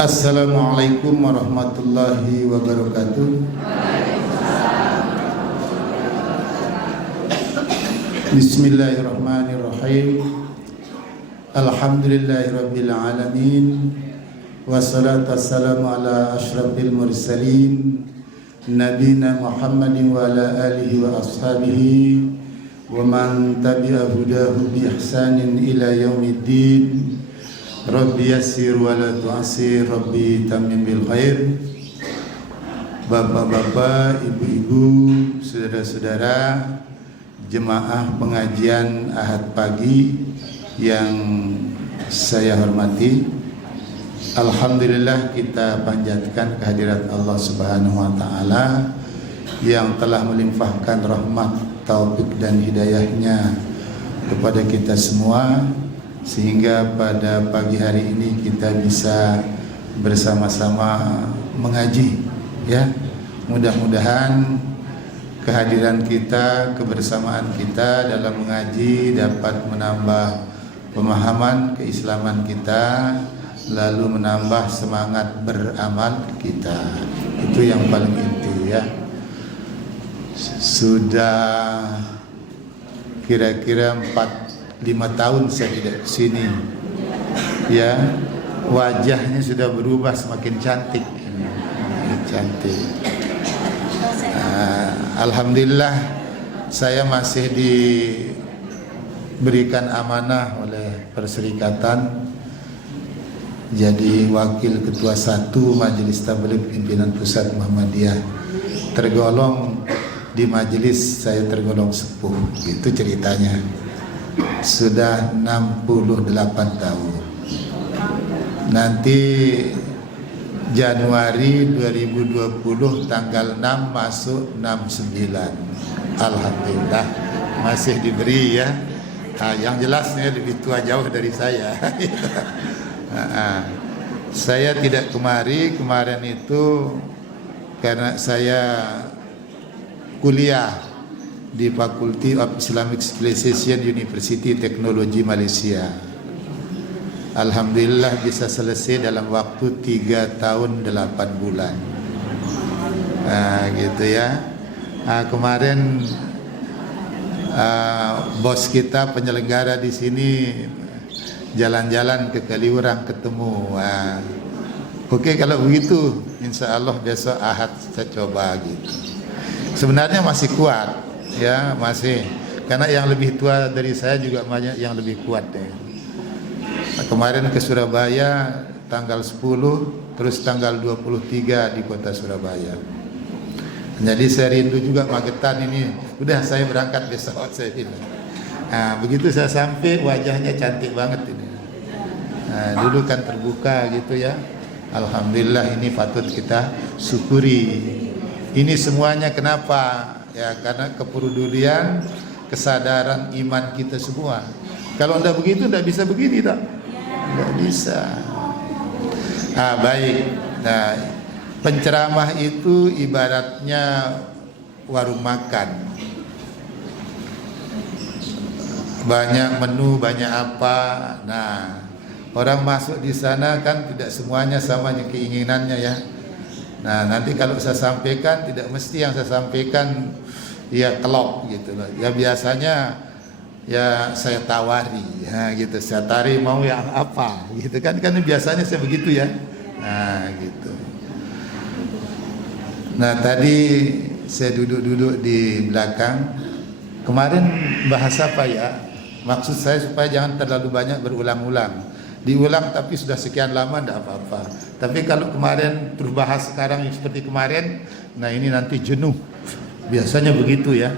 Assalamualaikum warahmatullahi wabarakatuh. Bismillahirrahmanirrahim. Alhamdulillahirabbil alamin. Wassalatu wassalamu ala asyrafil mursalin nabiyina Muhammadin wa ala alihi wa ashabihi wa man tabi'a hudahu bi ihsanin ila yaumiddin. Rabbi yassir wa la tu'assir, Rabbi tammim bil khair. Bapak-bapak, ibu-ibu, saudara-saudara, jemaah pengajian Ahad pagi yang saya hormati, alhamdulillah kita panjatkan kehadirat Allah Subhanahu wa taala yang telah melimpahkan rahmat, taufik dan hidayahnya kepada kita semua, sehingga pada pagi hari ini kita bisa bersama-sama mengaji, ya. Mudah-mudahan kehadiran kita, kebersamaan kita dalam mengaji dapat menambah pemahaman keislaman kita, lalu menambah semangat beramal kita. Itu yang paling inti, ya. Sudah kira-kira 4-5 tahun saya tidak kesini, ya. Wajahnya sudah berubah semakin cantik, alhamdulillah saya masih diberikan amanah oleh perserikatan jadi wakil ketua 1 Majelis Tabligh Pimpinan Pusat Muhammadiyah. Tergolong di majelis saya tergolong sepuh, itu ceritanya. Sudah 68 tahun. Nanti Januari 2020 tanggal 6 masuk 69. Alhamdulillah masih diberi, ya. Yang jelasnya lebih tua jauh dari saya. Saya tidak kemarin itu karena saya kuliah di Faculty of Islamic Civilization University Teknologi Malaysia. Alhamdulillah bisa selesai dalam waktu 3 tahun 8 bulan. Gitu, ya. Kemarin bos kita penyelenggara di sini jalan-jalan ke Kaliurang ketemu. Oke, kalau begitu insya Allah besok Ahad saya coba gitu. Sebenarnya masih kuat, ya, masih, karena yang lebih tua dari saya juga banyak yang lebih kuat, ya. Kemarin ke Surabaya tanggal 10, terus tanggal 23 di kota Surabaya. Jadi saya rindu juga Magetan ini. Udah saya berangkat besok, saya bilang. Begitu saya sampai wajahnya cantik banget ini. Dulu kan terbuka gitu, ya. Alhamdulillah, ini patut kita syukuri. Ini semuanya kenapa? Ya, karena kepedulian, kesadaran iman kita semua. Kalau tidak begitu, tidak bisa begini, tak? Tidak bisa. Baik. Nah, penceramah itu ibaratnya warung makan. Banyak menu, banyak apa. Nah, orang masuk di sana kan tidak semuanya sama yang keinginannya, ya. Nah, nanti kalau saya sampaikan tidak mesti yang saya sampaikan ya kelop gitu loh. Ya biasanya ya saya tawari, ya gitu. Saya tarik mau yang apa gitu kan biasanya saya begitu, ya. Nah, gitu. Nah, tadi saya duduk-duduk di belakang. Kemarin bahas apa, ya? Maksud saya supaya jangan terlalu banyak berulang-ulang. Diulang tapi sudah sekian lama tidak apa-apa. Tapi kalau kemarin terus bahas sekarang seperti kemarin, nah ini nanti jenuh. Biasanya begitu, ya.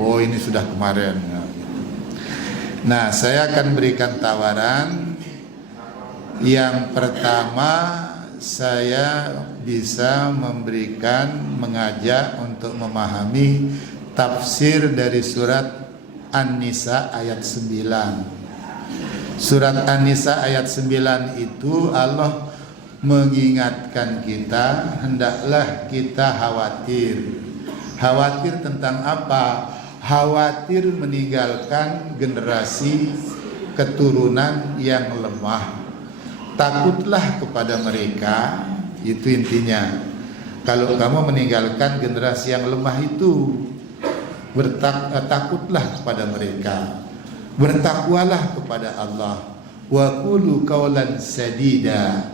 Oh, ini sudah kemarin. Nah, saya akan berikan tawaran. Yang pertama, saya bisa mengajak untuk memahami tafsir dari surat An-Nisa ayat 9. Surat An-Nisa ayat 9 itu Allah mengingatkan kita, hendaklah kita khawatir. Khawatir tentang apa? Khawatir meninggalkan generasi keturunan yang lemah. takutlah kepada mereka, itu intinya. Kalau kamu meninggalkan generasi yang lemah itu, takutlah kepada mereka, bertakwalah kepada Allah. Wa qulu qawlan sadida,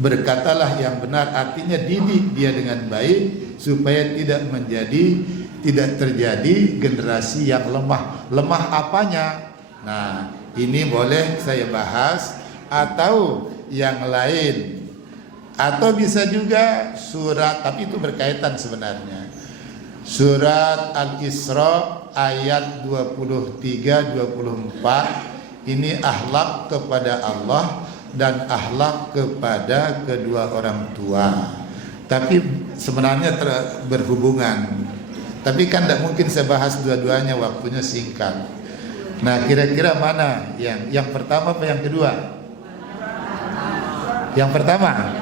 berkatalah yang benar, artinya didik dia dengan baik supaya tidak terjadi generasi yang lemah. Lemah apanya? Nah, ini boleh saya bahas atau yang lain, atau bisa juga surat, tapi itu berkaitan sebenarnya. Surat Al-Isra ayat 23-24, ini akhlak kepada Allah dan akhlak kepada kedua orang tua. Tapi sebenarnya berhubungan. Tapi kan tidak mungkin saya bahas dua-duanya, waktunya singkat. Nah, kira-kira mana yang pertama apa yang kedua? Yang pertama.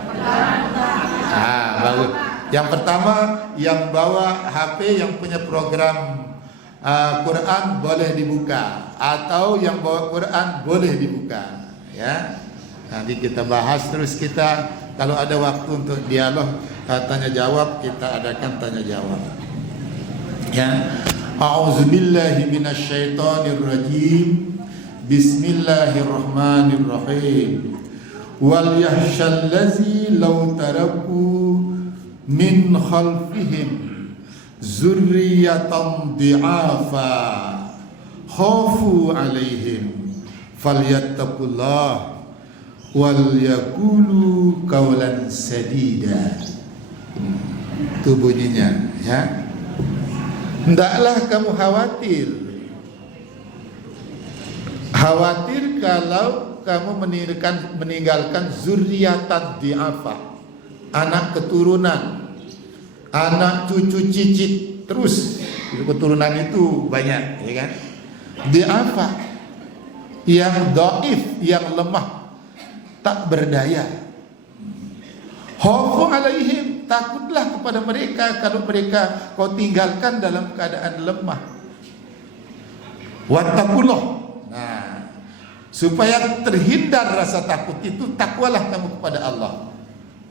Bagus. Yang pertama, yang bawa HP yang punya program Quran boleh dibuka, atau yang bawa Quran boleh dibuka, ya. Nanti kita bahas terus, kita kalau ada waktu untuk dialog tanya jawab, kita adakan tanya jawab. Ya. A'udzubillahi minasyaitonirrajim. Bismillahirrahmanirrahim. Wal yahshallazi law taraku min khalfihim zurriyatan di'afa khafu alaihim falyattaqullah wal yaqulu qawlan sadida. Itu bunyinya, ya. Hendaklah kamu khawatir kalau kamu meninggalkan zurriyatan di'afa, anak keturunan, anak cucu cicit, terus keturunan itu banyak, ya kan? Di'afa, yang dhaif, yang lemah, tak berdaya. Khaufu alaihim, takutlah kepada mereka kalau mereka kau tinggalkan dalam keadaan lemah. Wattaqullah. Nah, supaya terhindar rasa takut itu, takwalah kamu kepada Allah.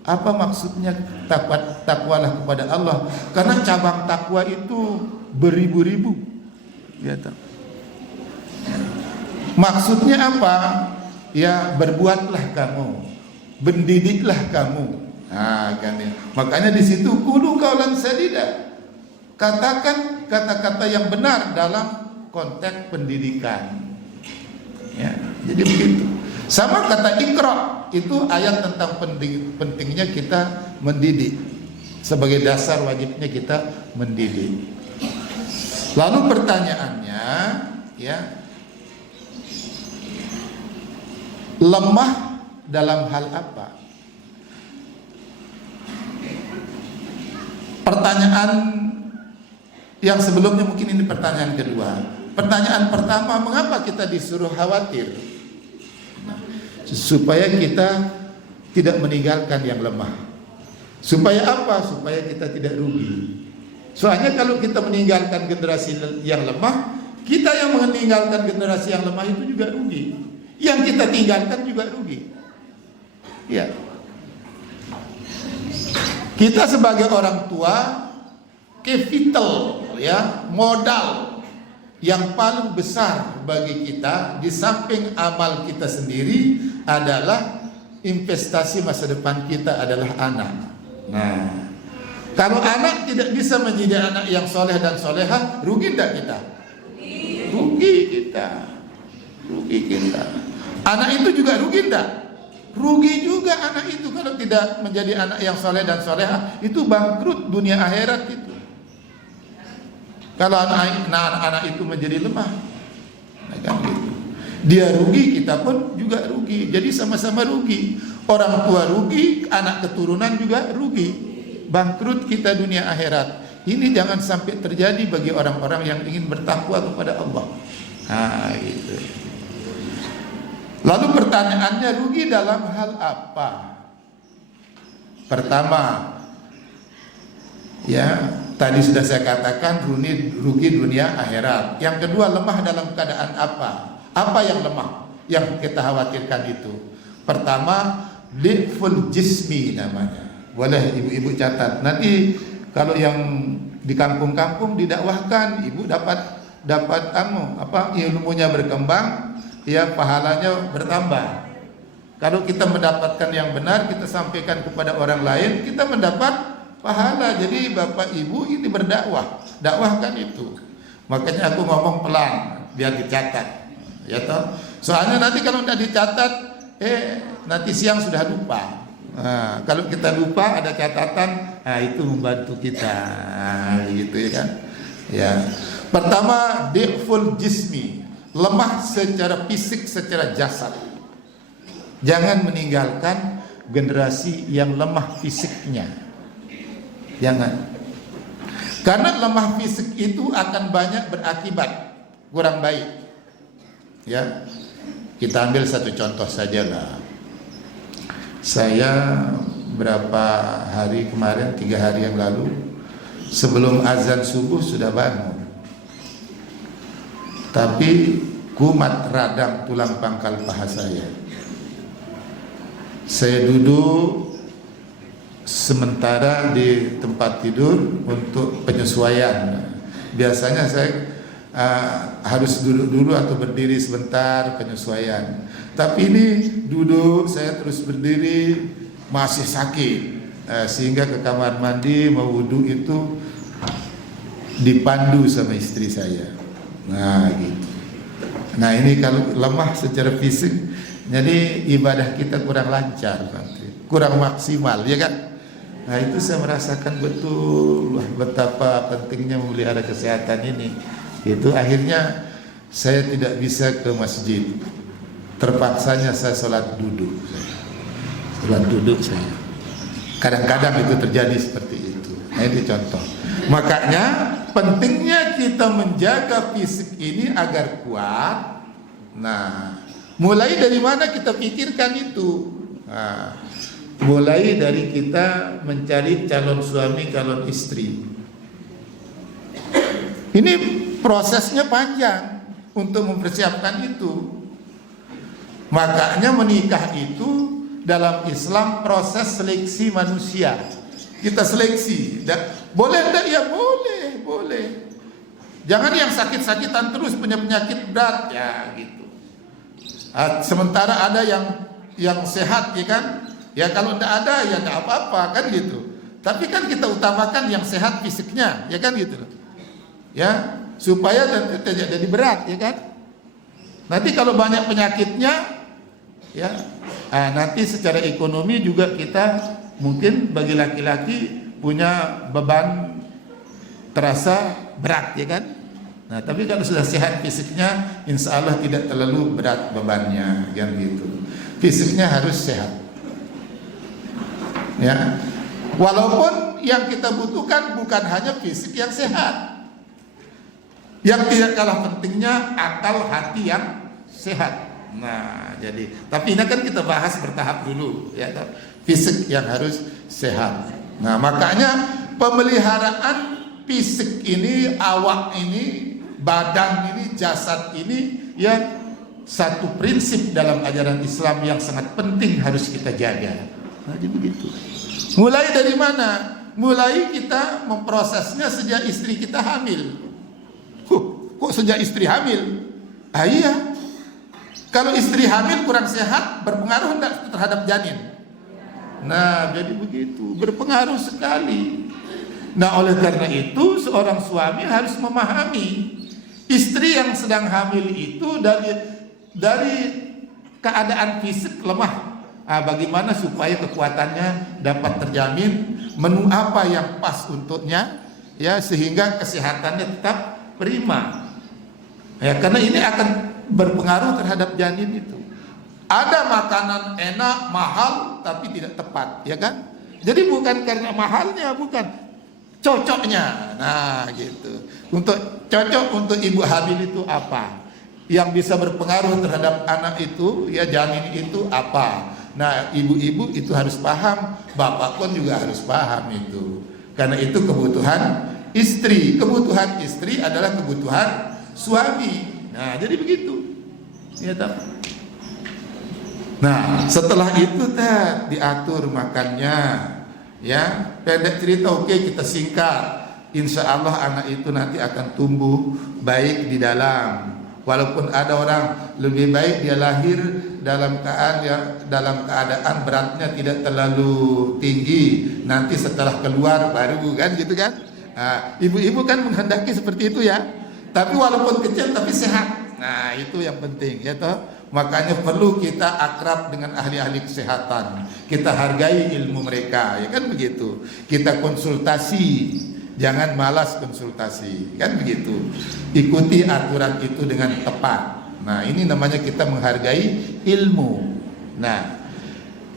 Apa maksudnya takwalah kepada Allah? Karena cabang takwa itu beribu-ribu. Ya, maksudnya apa? Ya, berbuatlah kamu, mendidiklah kamu. Nah, kan ya. Makanya di situ qulu qaulan sadida. Katakan kata-kata yang benar dalam konteks pendidikan. Ya, jadi begitu. Sama kata Iqra, itu ayat tentang pentingnya kita mendidik. Sebagai dasar wajibnya kita mendidik. Lalu pertanyaannya, ya, lemah dalam hal apa? Pertanyaan yang sebelumnya mungkin ini pertanyaan kedua. Pertanyaan pertama, mengapa kita disuruh khawatir? Supaya kita tidak meninggalkan yang lemah. Supaya apa? Supaya kita tidak rugi. Soalnya kalau kita meninggalkan generasi yang lemah, kita yang meninggalkan generasi yang lemah itu juga rugi. Yang kita tinggalkan juga rugi. Ya. Kita sebagai orang tua, capital, ya, modal yang paling besar bagi kita di samping amal kita sendiri adalah investasi masa depan kita adalah anak. Nah, kalau anak tidak bisa menjadi anak yang soleh dan solehah, rugi tidak kita? Rugi kita. Rugi kita. Anak itu juga rugi tidak? Rugi juga anak itu kalau tidak menjadi anak yang soleh dan solehah, itu bangkrut dunia akhirat itu. Kalau anak itu menjadi lemah, nah kan gitu. Dia rugi, kita pun juga rugi. Jadi sama-sama rugi. Orang tua rugi, anak keturunan juga rugi. Bangkrut kita dunia akhirat. Ini jangan sampai terjadi bagi orang-orang yang ingin bertakwa kepada Allah. Nah, gitu. Lalu pertanyaannya, rugi dalam hal apa? Pertama, ya, tadi sudah saya katakan rugi dunia akhirat. Yang kedua, lemah dalam keadaan apa? Apa yang lemah? Yang kita khawatirkan itu. Pertama, dhiful jismi namanya. Boleh ibu-ibu catat. Nanti kalau yang di kampung-kampung didakwahkan, ibu dapat ilmunya berkembang, ya pahalanya bertambah. Kalau kita mendapatkan yang benar, kita sampaikan kepada orang lain, kita mendapat pahala. Jadi bapak ibu ini berdakwah, dakwahkan itu. Makanya aku ngomong pelan biar dicatat, ya toh. Soalnya nanti kalau tidak dicatat, nanti siang sudah lupa. Nah, kalau kita lupa ada catatan, itu membantu kita, gitu ya kan. Ya. Pertama, dhiful jismi, lemah secara fisik, secara jasad. Jangan meninggalkan generasi yang lemah fisiknya. Jangan. Karena lemah fisik itu akan banyak berakibat kurang baik. Ya. Kita ambil satu contoh saja lah. Saya berapa hari kemarin, 3 hari yang lalu, sebelum azan subuh sudah bangun. Tapi kumat radang tulang pangkal paha saya. Saya duduk sementara di tempat tidur untuk penyesuaian. Biasanya saya harus duduk dulu atau berdiri sebentar penyesuaian. Tapi ini duduk, saya terus berdiri, masih sakit, sehingga ke kamar mandi mau wudhu itu dipandu sama istri saya. Nah gitu. Nah ini kalau lemah secara fisik, jadi ibadah kita kurang lancar nanti, kurang maksimal, ya kan? Nah itu saya merasakan betul betapa pentingnya memelihara kesehatan ini. Itu akhirnya saya tidak bisa ke masjid. Terpaksanya saya sholat duduk. Saya. Kadang-kadang itu terjadi seperti itu. Nah ini contoh. Makanya pentingnya kita menjaga fisik ini agar kuat. Nah, mulai dari mana kita pikirkan itu? Nah, mulai dari kita mencari calon suami, calon istri. Ini prosesnya panjang untuk mempersiapkan itu. Makanya menikah itu dalam Islam proses seleksi manusia. Kita seleksi. Boleh enggak? Ya boleh. Jangan yang sakit-sakitan terus punya penyakit berat ya gitu. Sementara ada yang sehat ya kan? Ya kalau enggak ada ya enggak apa-apa kan gitu. Tapi kan kita utamakan yang sehat fisiknya, ya kan gitu. Ya, supaya tidak jadi berat ya kan? Nanti kalau banyak penyakitnya ya, nanti secara ekonomi juga kita mungkin bagi laki-laki punya beban terasa berat ya kan. Nah tapi kalau sudah sehat fisiknya, insya Allah tidak terlalu berat bebannya yang gitu. Fisiknya harus sehat. Ya, walaupun yang kita butuhkan bukan hanya fisik yang sehat. Yang tidak kalah pentingnya akal hati yang sehat. Nah, jadi tapi ini kan kita bahas bertahap dulu ya, fisik yang harus sehat. Nah, makanya pemeliharaan fisik ini, awak ini, badan ini, jasad ini ya satu prinsip dalam ajaran Islam yang sangat penting harus kita jaga. Nah, jadi begitu. Mulai dari mana? Mulai kita memprosesnya sejak istri kita hamil. Kok sejak istri hamil? Iya. Kalau istri hamil kurang sehat, berpengaruh enggak terhadap janin? Nah, jadi begitu, berpengaruh sekali. Nah, oleh karena itu seorang suami harus memahami istri yang sedang hamil itu dari keadaan fisik lemah. Bagaimana supaya kekuatannya dapat terjamin, menu apa yang pas untuknya, ya sehingga kesehatannya tetap prima. Ya, karena ini akan berpengaruh terhadap janin itu. Ada makanan enak, mahal, tapi tidak tepat, ya kan? Jadi bukan karena mahalnya, bukan cocoknya. Nah, gitu. Untuk cocok untuk ibu hamil itu apa? Yang bisa berpengaruh terhadap anak itu, ya janin itu apa? Nah, ibu-ibu itu harus paham, bapak pun juga harus paham itu. Karena itu kebutuhan istri. Kebutuhan istri adalah kebutuhan suami. Nah, jadi begitu. Ya, tak? Nah, setelah itu diatur makannya. Ya, pendek cerita oke, kita singkat. Insya Allah anak itu nanti akan tumbuh baik di dalam. Walaupun ada orang lebih baik dia lahir dalam keadaan beratnya tidak terlalu tinggi, nanti setelah keluar baru kan gitu kan. Nah, ibu-ibu kan menghendaki seperti itu ya. Tapi walaupun kecil tapi sehat. Nah, itu yang penting ya toh. Makanya perlu kita akrab dengan ahli-ahli kesehatan. Kita hargai ilmu mereka, ya kan begitu. Kita konsultasi, jangan malas konsultasi, kan begitu. Ikuti aturan itu dengan tepat. Nah, ini namanya kita menghargai ilmu. Nah,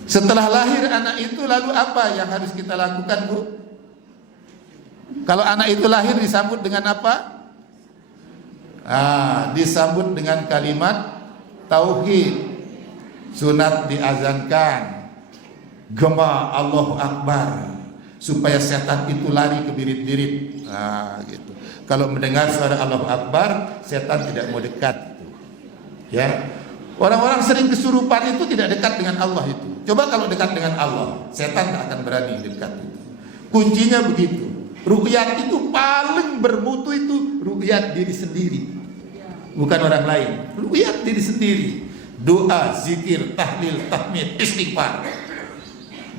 setelah lahir anak itu lalu apa yang harus kita lakukan, Bu? Kalau anak itu lahir disambut dengan apa? Disambut dengan kalimat tauhid, sunat diazankan, gema Allahu Akbar, supaya setan itu lari ke birit-birit. Gitu. Kalau mendengar suara Allahu Akbar, setan tidak mau dekat. Ya, orang-orang sering kesurupan itu tidak dekat dengan Allah itu. Coba kalau dekat dengan Allah, setan tak akan berani dekat itu. Kuncinya begitu. Ruqyat itu paling bermutu itu ruqyat diri sendiri, bukan orang lain. Ruqyat diri sendiri. Doa, zikir, tahlil, tahmid, istighfar.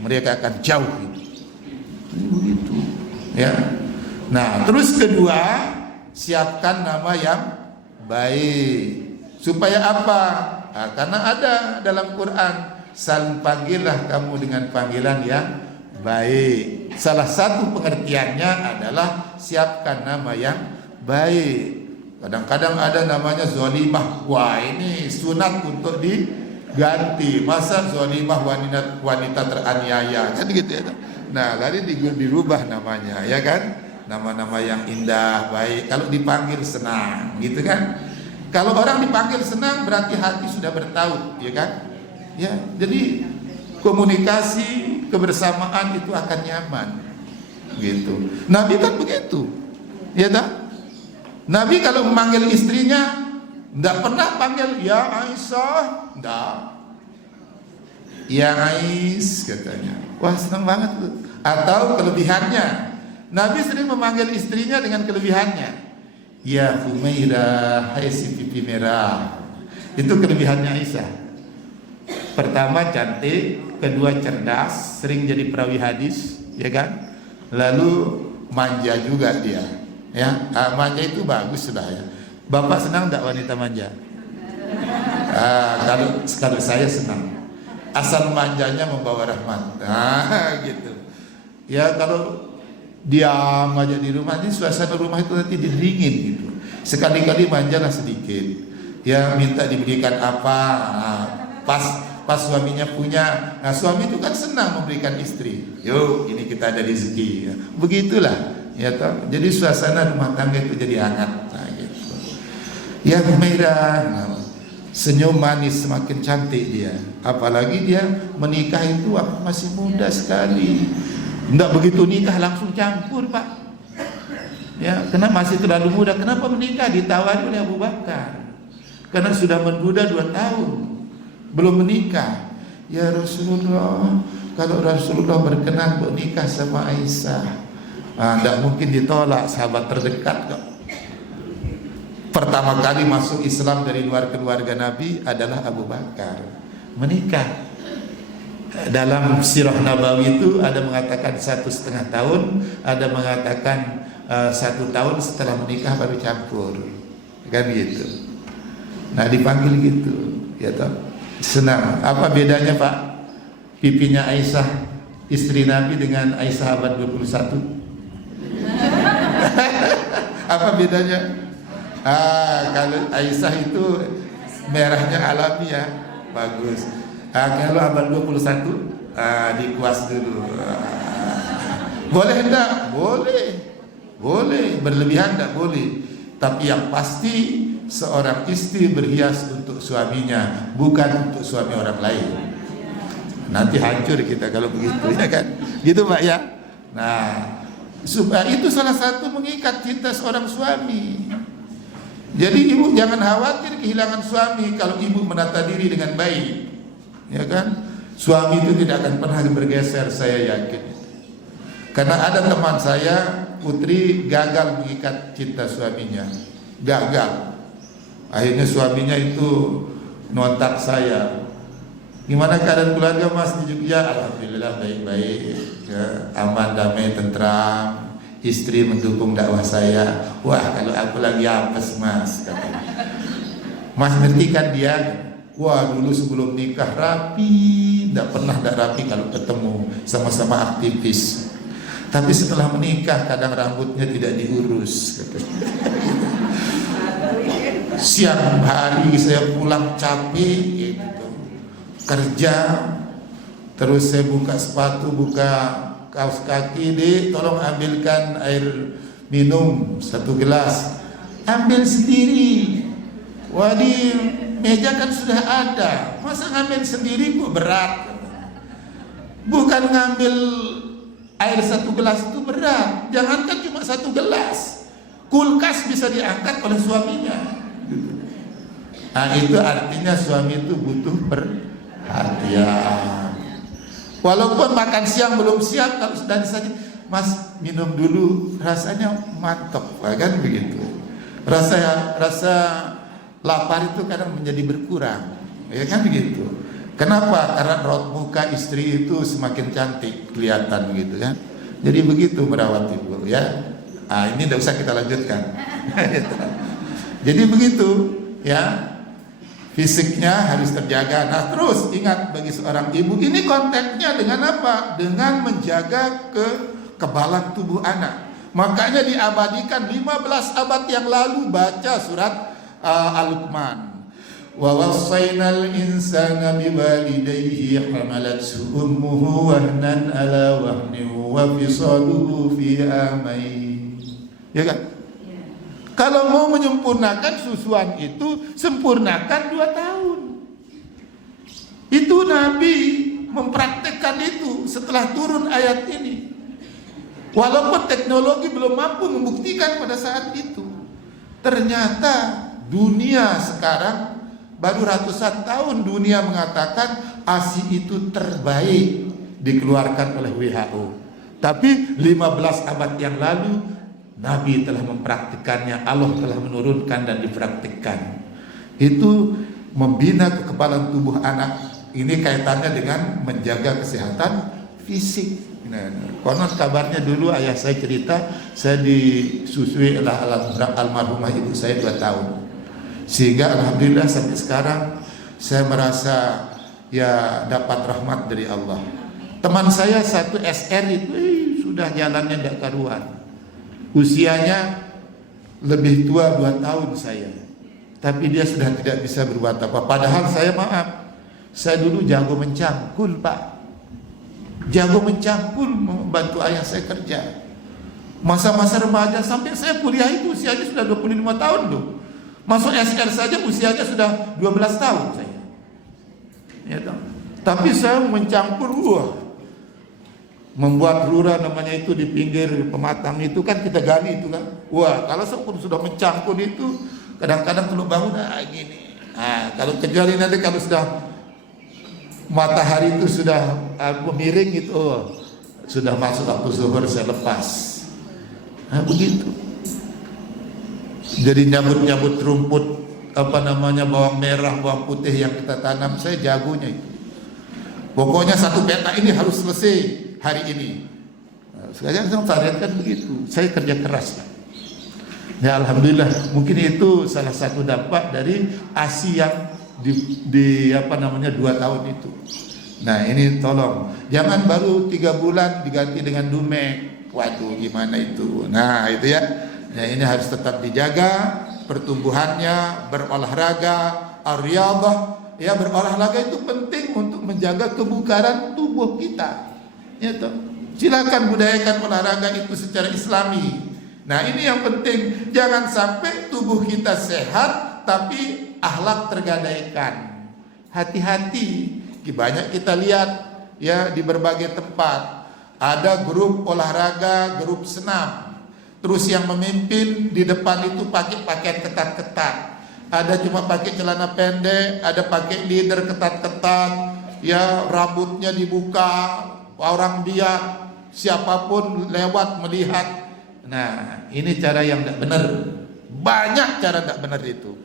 Mereka akan jauh itu. Begitu. Ya. Nah, terus kedua, siapkan nama yang baik. Supaya apa? Karena ada dalam Quran, panggillah kamu dengan panggilan yang baik. Salah satu pengertiannya adalah siapkan nama yang baik. Kadang-kadang ada namanya zolimah. Wah, ini sunat untuk diganti. Masa zolimah wanita teraniaya, kan gitu ya. Nah, lalu dirubah namanya, ya kan? Nama-nama yang indah, baik. Kalau dipanggil senang, gitu kan? Kalau orang dipanggil senang berarti hati sudah bertaut, ya kan? Ya, jadi komunikasi, kebersamaan itu akan nyaman, gitu. Nabi kan begitu, ya tak? Nabi kalau memanggil istrinya tidak pernah panggil ya Aisyah, tidak. Ya Ais katanya. Wah, senang banget tuh. Atau kelebihannya, Nabi sering memanggil istrinya dengan kelebihannya. Ya Humairah, hai si pipi merah. Itu kelebihannya Aisyah. Pertama cantik, kedua cerdas, sering jadi perawi hadis, ya kan? Lalu manja juga dia. Ya, manja itu bagus sudah ya. Bapak senang tidak wanita manja? Kalau saya senang. Asal manjanya membawa rahmat. Gitu. Ya, kalau diam aja di rumah, ini suasana rumah itu nanti dingin gitu. Sekali-kali manjalah sedikit. Ya, minta diberikan apa? Pas suaminya punya. Nah, suami itu kan senang memberikan istri. Yuk, ini kita ada rezeki. Ya. Begitulah. Ya toh. Jadi suasana rumah tangga itu jadi hangat. Nah, gitu. Ya Humairah, senyum manis, semakin cantik dia. Apalagi dia menikah itu masih muda sekali. Tidak begitu nikah langsung campur, Pak. Ya, karena masih terlalu muda. Kenapa menikah? Ditawari oleh Abu Bakar. Karena sudah menduda 2 tahun, belum menikah. Ya Rasulullah, kalau Rasulullah berkenan menikah sama Aisyah, tidak mungkin ditolak. Sahabat terdekat kok. Pertama kali masuk Islam dari luar keluarga Nabi adalah Abu Bakar. Menikah. Dalam sirah Nabawi itu ada mengatakan 1,5 tahun, ada mengatakan 1 tahun setelah menikah baru campur, kan gitu. Nah, dipanggil gitu, ya toh. Senang. Apa bedanya, Pak? Pipinya Aisyah istri Nabi dengan Aisyah abad 21? Apa bedanya? Kalau Aisyah itu merahnya alami ya, bagus. Kalau abad 21 dikuas dulu. Boleh enggak? Boleh. Berlebihan enggak boleh. Tapi yang pasti seorang istri berhias untuk suaminya, bukan untuk suami orang lain. Nanti hancur kita kalau begitu, ya kan? Gitu, Pak ya. Nah, itu salah satu mengikat cinta seorang suami. Jadi ibu jangan khawatir kehilangan suami kalau ibu menata diri dengan baik. ya kan? Suami itu tidak akan pernah bergeser, saya yakin. Karena ada teman saya, putri gagal mengikat cinta suaminya, gagal. Akhirnya suaminya itu ngontak saya, gimana keadaan keluarga mas di Jogja? Alhamdulillah baik-baik, ya, aman, damai, tentram. Istri mendukung dakwah saya. Wah, kalau aku lagi apes mas, katanya. Mas ngerti kan dia? Wah, dulu sebelum nikah rapi, tidak pernah tidak rapi kalau ketemu, sama-sama aktivis. Tapi setelah menikah kadang rambutnya tidak diurus, katanya. Siang hari saya pulang capek gitu, kerja, terus saya buka sepatu, buka kaos kaki, tolong ambilkan air minum 1 gelas, ambil sendiri. Wah, di meja kan sudah ada, masa ngambil sendiri kok berat. Bukan ngambil air 1 gelas itu berat, jangankan cuma 1 gelas, kulkas bisa diangkat oleh suaminya. Nah, itu artinya suami itu butuh perhatian. Walaupun makan siang belum siap, kalau sudah disaji, mas minum dulu, rasanya mantap, kan begitu. Rasa lapar itu kadang menjadi berkurang, ya kan begitu. Kenapa? Karena raut muka istri itu semakin cantik kelihatan gitu kan. Jadi begitu merawat ibu, ya. Ah, ini tidak usah kita lanjutkan. Jadi begitu, ya. Fisiknya harus terjaga. Nah, terus ingat, bagi seorang ibu ini konteksnya dengan apa? Dengan menjaga kekebalan tubuh anak. Makanya diabadikan 15 abad yang lalu, baca surat Al-Luqman. Wa wassaynal insana biwalidayhi hamalathu ummuhu wahnan ala wahnin wa fisaluhu fi amain. Ya kan? Kalau mau menyempurnakan susuan itu, sempurnakan 2 tahun. Itu Nabi mempraktekkan itu setelah turun ayat ini. Walaupun teknologi belum mampu membuktikan pada saat itu. Ternyata dunia sekarang, baru ratusan tahun dunia mengatakan ASI itu terbaik dikeluarkan oleh WHO. Tapi 15 abad yang lalu Nabi telah mempraktikannya, Allah telah menurunkan dan dipraktikkan. Itu membina kekebalan tubuh anak. Ini kaitannya dengan menjaga kesehatan fisik. Nah, konon kabarnya dulu ayah saya cerita, saya disusui oleh almarhumah ibu saya 2 tahun. Sehingga alhamdulillah sampai sekarang saya merasa ya dapat rahmat dari Allah. Teman saya satu SR itu sudah jalannya tidak karuan. Usianya lebih tua 2 tahun saya, tapi dia sudah tidak bisa berbuat apa. Padahal saya saya dulu jago mencangkul pak, jago mencangkul, membantu ayah saya kerja. Masa-masa remaja sampai saya kuliah itu usianya sudah 25 tahun loh. Masuk SR saja usianya sudah 12 tahun saya. Ya, tapi saya mencangkul, membuat rura namanya itu di pinggir pematang itu kan kita gali itu kan. Wah, kalau sudah mencangkul itu kadang-kadang kalau bangun gini. Nah, kalau kecuali nanti kalau sudah matahari itu sudah miring itu, sudah masuk waktu zuhur saya lepas. Nah, begitu. Jadi nyabut-nyabut rumput bawang merah, bawang putih yang kita tanam, saya jagonya itu. Pokoknya 1 peta ini harus selesai hari ini. Sekarang saya targetkan begitu. Saya kerja keras. Ya alhamdulillah, mungkin itu salah satu dampak dari ASI yang di 2 tahun itu. Nah, ini tolong jangan baru 3 bulan diganti dengan Dumek. Waduh, gimana itu? Nah, itu ya. Ya, ini harus tetap dijaga pertumbuhannya, berolahraga, ar-riyadhah. Ya, berolahraga itu penting untuk menjaga kebugaran tubuh kita. Ya toh. Silakan budayakan olahraga itu secara Islami. Nah, ini yang penting, jangan sampai tubuh kita sehat tapi akhlak tergadaikan. Hati-hati. Banyak kita lihat ya di berbagai tempat ada grup olahraga, grup senam. Terus yang memimpin di depan itu pakai pakaian ketat-ketat. Ada cuma pakai celana pendek, ada pakai leader ketat-ketat. ya rambutnya dibuka, orang dia siapapun lewat melihat. Nah, ini cara yang tidak benar. Banyak cara tidak benar itu.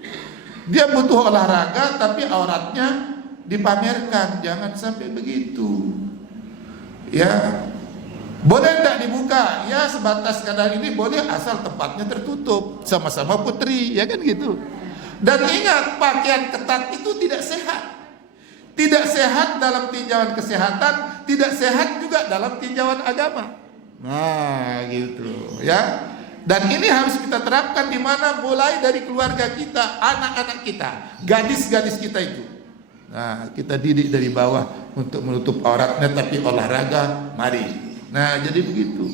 Dia butuh olahraga tapi auratnya dipamerkan, jangan sampai begitu. Ya, boleh tidak dibuka? Ya sebatas kadar ini boleh, asal tempatnya tertutup, sama-sama putri, ya kan gitu. Dan ingat, pakaian ketat itu tidak sehat. Tidak sehat dalam tinjauan kesehatan, tidak sehat juga dalam tinjauan agama. Nah, gitu ya. Dan ini harus kita terapkan di mana, mulai dari keluarga kita, anak-anak kita, gadis-gadis kita itu. Nah, kita didik dari bawah untuk menutup auratnya, tapi olahraga, mari. Nah, jadi begitu.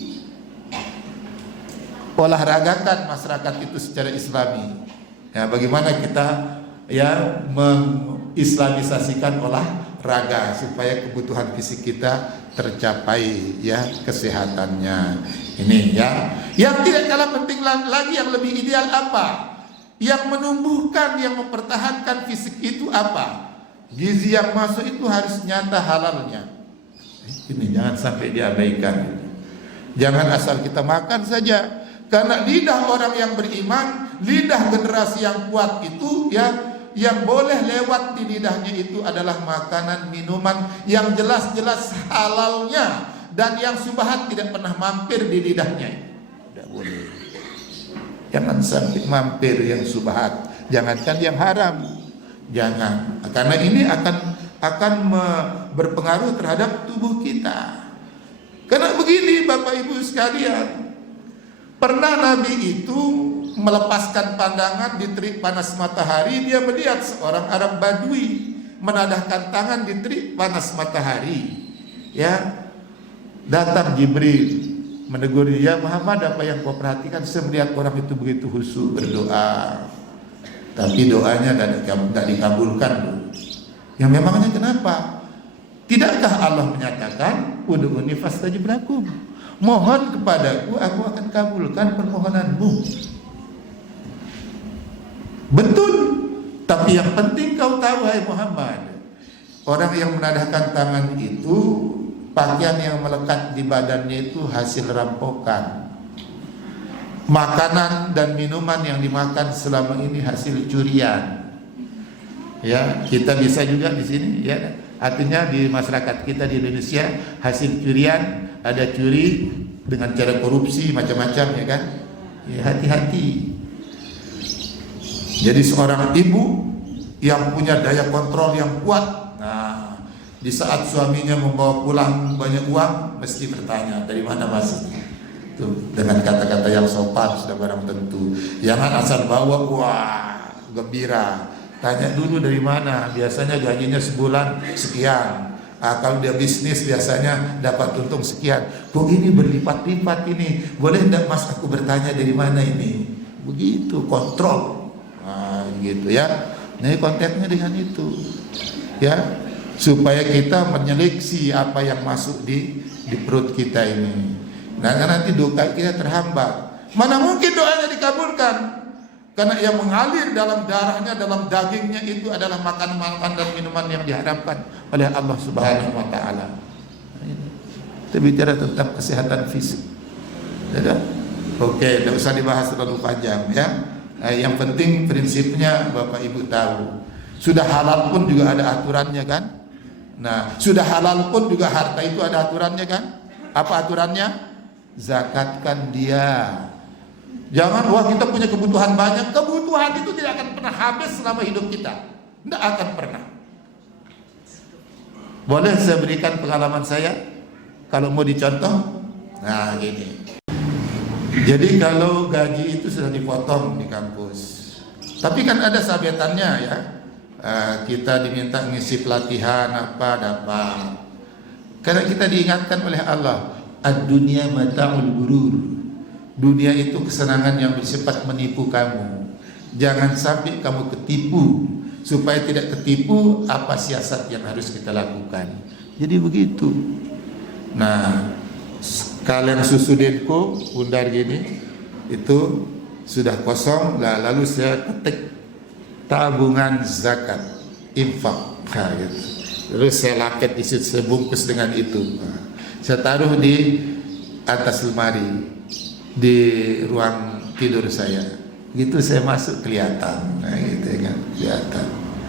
Olahragakan masyarakat itu secara Islami. Ya, bagaimana kita ya mengislamisasikan olahraga supaya kebutuhan fisik kita tercapai, ya, kesehatannya. Ini ya. Yang tidak kalah penting lagi, yang lebih ideal apa? Yang menumbuhkan, yang mempertahankan fisik itu apa? Gizi yang masuk itu harus nyata halalnya. Ini jangan sampai diabaikan. Jangan asal kita makan saja. Karena lidah orang yang beriman, lidah generasi yang kuat itu ya, yang boleh lewat di lidahnya itu adalah makanan, minuman yang jelas-jelas halalnya, dan yang subhat tidak pernah mampir di lidahnya. Tidak boleh. Jangan sampai mampir yang subhat, jangankan yang haram. Jangan, karena ini akan berpengaruh terhadap tubuh kita. Karena begini Bapak Ibu sekalian, pernah Nabi itu melepaskan pandangan di terik panas matahari. Dia melihat seorang Arab Badui menadahkan tangan di terik panas matahari. Ya, datang Jibril menegur dia, Muhammad, apa yang kau perhatikan? Saya melihat orang itu begitu khusyuk berdoa, tapi doanya tidak dikabulkan. Yang memangnya kenapa? Tidakkah Allah menyatakan, ud'uni fastajib lakum, mohon kepadaku, aku akan kabulkan permohonanmu. Betul, tapi yang penting kau tahu, hai Muhammad, orang yang menadahkan tangan itu, pakaian yang melekat di badannya itu hasil rampokan. Makanan dan minuman yang dimakan selama ini hasil curian. Ya, kita bisa juga di sini, ya. Artinya di masyarakat kita di Indonesia hasil curian, ada curi dengan cara korupsi macam-macam, ya kan? Ya, hati-hati. Jadi seorang ibu yang punya daya kontrol yang kuat, nah, di saat suaminya membawa pulang banyak uang, mesti bertanya, dari mana mas? Tuh, dengan kata-kata yang sopan sudah barang tentu. Jangan asal bawa, wah, gembira. Tanya dulu dari mana, biasanya gajinya sebulan sekian. Kalau dia bisnis biasanya dapat untung sekian. Kok ini berlipat-lipat ini? Boleh enggak mas aku bertanya dari mana ini? Begitu, kontrol. Nah, gitu ya. Nah, konteksnya dengan itu. Ya, supaya kita menyeleksi apa yang masuk di perut kita ini. Nah, nanti doa kita terhambat. Mana mungkin doanya dikabulkan? Karena yang mengalir dalam darahnya, dalam dagingnya itu adalah makanan-makanan dan minuman yang diharapkan oleh Allah Subhanahu wa taala. Kita bicara tentang kesehatan fisik. Ya, oke, tidak usah dibahas terlalu panjang ya. Yang penting prinsipnya Bapak Ibu tahu. Sudah halal pun juga ada aturannya kan? Nah, sudah halal pun juga harta itu ada aturannya kan? Apa aturannya? Zakatkan dia. Jangan, wah kita punya kebutuhan banyak. Kebutuhan itu tidak akan pernah habis selama hidup kita. Tidak akan pernah. Boleh saya berikan pengalaman saya? Kalau mau dicontoh? Nah gini. Jadi kalau gaji itu sudah dipotong di kampus, tapi kan ada sabetannya ya. Kita diminta ngisi pelatihan apa dapat. Karena kita diingatkan oleh Allah, ad-dunya mata'ul gurur. Dunia itu kesenangan yang bersifat menipu kamu. Jangan sampai kamu ketipu. Supaya tidak ketipu, apa siasat yang harus kita lakukan. Jadi begitu. Nah, kalian susu Denko bundar gini, itu sudah kosong. Lalu saya ketik tabungan zakat, infak, gitu. Terus saya lapet di situ, saya bungkus dengan itu. Saya taruh di atas lemari di ruang tidur saya. Gitu saya masuk kelihatan, nah gitu kan kelihatan.